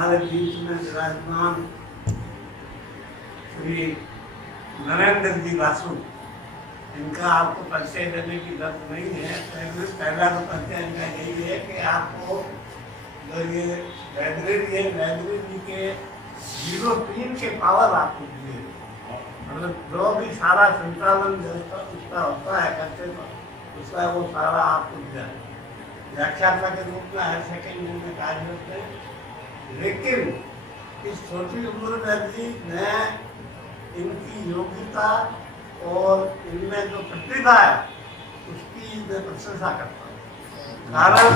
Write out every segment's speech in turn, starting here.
हमारे बीच में विराजमान श्री नरेंद्र जी बासु, इनका आपको परिचय देने की जरूरत नहीं है। पहला तो परिचय इनका यही है कि आपको जो ये लाइब्रेरी है, लाइब्रेरी के 03 के पावर आपको दिए, मतलब जो भी सारा संचालन उसका होता है करते पर उसका वो सारा आपको दिया। व्याख्याता के रूप में हायर सेकेंडरी में कार्यरत है, लेकिन इस छोटी उम्र में भी मैं इनकी योग्यता और इनमें जो प्रतिभा है उसकी मैं प्रशंसा करता हूँ। कारण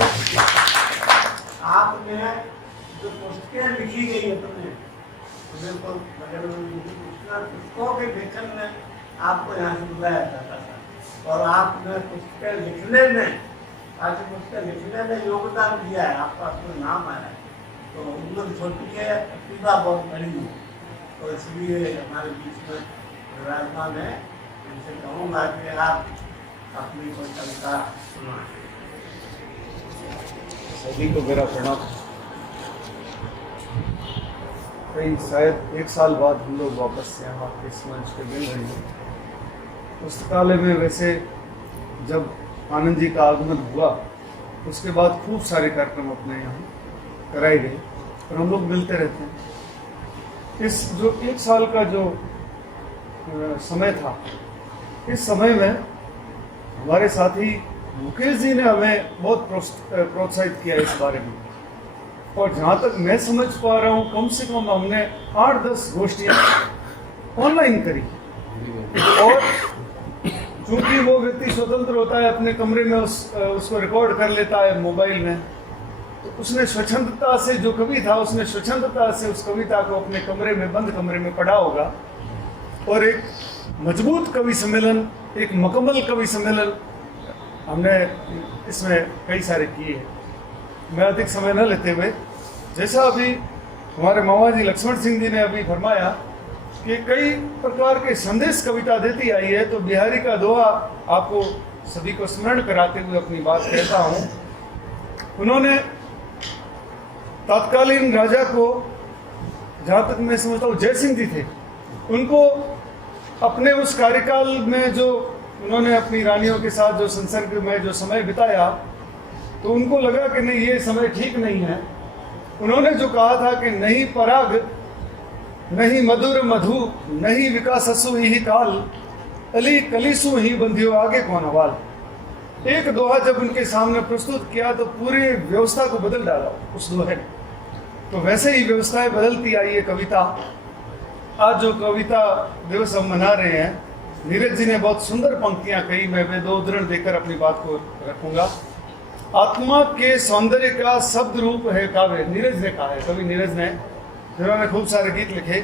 आपने जो पुस्तकें लिखी गई अपने पुस्तकों के लेखन में आपको यहाँ से बुलाया जाता था और आपने पुस्तकें लिखने में योगदान दिया है, आपका अपना नाम आया है। तो उम्र छोटी है, प्रतिभा बहुत बड़ी है, तो इसलिए हमारे बीच में विराजमान है। इनसे कहूँगा कि आप अपनी कोई कविता सुनाएं। सभी को मेरा प्रणाम। कई शायद 1 साल बाद हम लोग वापस से यहाँ इस मंच पे मिल रहे हैं। पुस्तकालय में वैसे जब आनंद जी का आगमन हुआ उसके बाद खूब सारे कार्यक्रम अपने यहाँ कराए गए और हम लोग मिलते रहते हैं। इस जो 1 साल का जो समय था, इस समय में हमारे साथी मुकेश जी ने हमें बहुत प्रोत्साहित किया इस बारे में, और जहाँ तक मैं समझ पा रहा हूँ कम से कम हमने 8-10 गोष्ठियाँ ऑनलाइन करी। और चूँकि वो व्यक्ति स्वतंत्र होता है, अपने कमरे में उसको रिकॉर्ड कर लेता है मोबाइल में, तो उसने स्वच्छंदता से जो कवि था उसने स्वच्छंदता से उस कविता को अपने कमरे में, बंद कमरे में पढ़ा होगा। और एक मजबूत कवि सम्मेलन, एक मुकम्मल कवि सम्मेलन हमने इसमें कई सारे किए हैं। मैं अधिक समय न लेते हुए, जैसा अभी हमारे मामा जी लक्ष्मण सिंह जी ने अभी फरमाया कि कई प्रकार के संदेश कविता देती आई है, तो बिहारी का दोहा आपको सभी को स्मरण कराते हुए अपनी बात कहता हूँ। उन्होंने तत्कालीन राजा को, जहाँ तक मैं समझता हूँ जय सिंह जी थे, उनको अपने उस कार्यकाल में जो उन्होंने अपनी रानियों के साथ जो संसर्ग में जो समय बिताया, तो उनको लगा कि नहीं, ये समय ठीक नहीं है। उन्होंने जो कहा था कि नहीं पराग, नहीं मधुर मधु, नहीं विकाससु ही काल, अली कलिसु ही बंधियो आगे कौन हवाल। एक दोहा जब उनके सामने प्रस्तुत किया तो पूरी व्यवस्था को बदल डाला उस दोहे ने। तो वैसे ही व्यवस्थाएं बदलती आई है कविता। आज जो कविता दिवस हम मना रहे हैं, नीरज जी ने बहुत सुंदर पंक्तियां कही, मैं वे 2 उदाहरण देकर अपनी बात को रखूंगा। आत्मा के सौंदर्य का शब्द रूप है काव्य, नीरज ने कहा है, कवि नीरज ने, जिन्होंने खूब सारे गीत लिखे।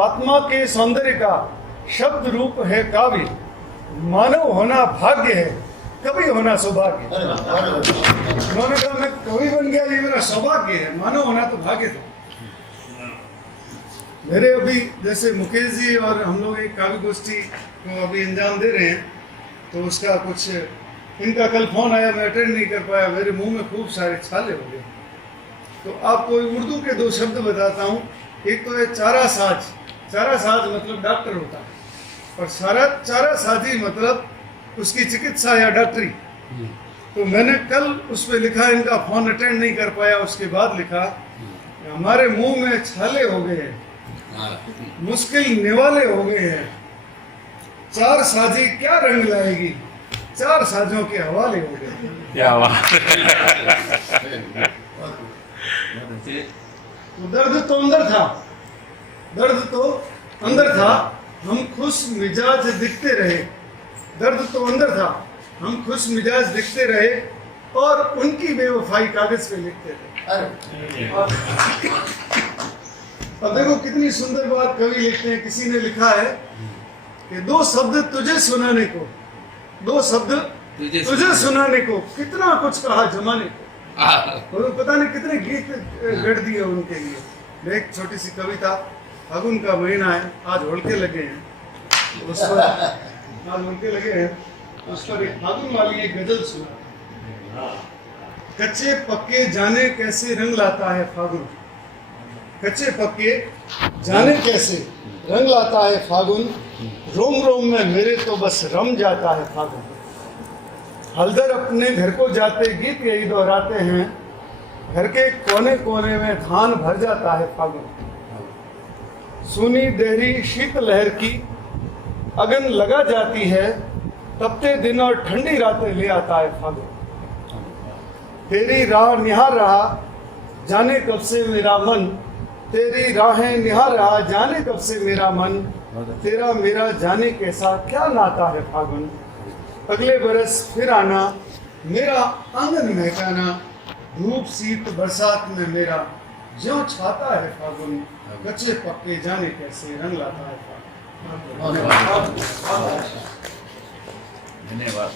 आत्मा के सौंदर्य का शब्द रूप है काव्य, मानव होना भाग्य है, कवि होना सौभाग्य। उन्होंने कहा मैं कवि बन गया, ये मेरा सौभाग्य है, मानव होना तो भाग्य था। मेरे अभी जैसे मुकेश जी और हम लोग एक काव्य गोष्ठी को अभी अंजाम दे रहे हैं, तो उसका कुछ इनका कल फोन आया, मैं अटेंड नहीं कर पाया, मेरे मुंह में खूब सारे छाले हो गए। तो आपको उर्दू के 2 शब्द बताता हूँ। एक तो है चारा साज। चारा साज मतलब डॉक्टर होता है, और चारा साजी मतलब उसकी चिकित्सा या डॉक्टरी। तो मैंने कल उस पर लिखा, इनका फोन अटेंड नहीं कर पाया, उसके बाद लिखा हमारे मुंह में छाले हो गए हैं, मुश्किल निवाले हो गए हैं, 4 साजी क्या रंग लाएगी, 4 साजों के हवाले हो गए। क्या बात। तो दर्द तो अंदर था, दर्द तो अंदर था, हम खुश मिजाज दिखते रहे। दर्द तो अंदर था, हम खुश मिजाज दिखते रहे, और उनकी बेवफाई कागज पे लिखते रहे। अब देखो कितनी सुंदर बात कवि लिखते हैं। किसी ने लिखा है कि 2 शब्द तुझे सुनाने को, 2 शब्द तुझे सुनाने को, कितना कुछ कहा जमाने को। तो पता नहीं कितने गीत गढ़ दिए उनके लिए। एक छोटी सी कविता, फागुन का महीना है, आज होड़के लगे हैं, उस पर आज होड़के लगे हैं, उस पर एक फागुन वाली एक गजल सुना। कच्चे पक्के जाने कैसे रंग लाता है फागुन, कच्चे पक्के जाने कैसे रंग लाता है फागुन, रोम रोम में मेरे तो बस रम जाता है फागुन। हलदर अपने घर को जाते गीत यही दोहराते हैं, घर के कोने कोने में धान भर जाता है फागुन। सुनी देहरी शीत लहर की अगन लगा जाती है, तपते दिन और ठंडी रातें ले आता है फागुन। तेरी राह निहार रहा जाने कब से मेरा मन, तेरी राहें निहार रहा जाने कब से मेरा मन, तेरा मेरा जाने कैसा क्या नाता है फागुन। अगले बरस फिर आना मेरा आंगन महकाना, धूप शीत बरसात में मेरा ज्यों छाता है फागुन। कच्चे पक्के जाने कैसे रंग लाता है फागुन। धन्यवाद।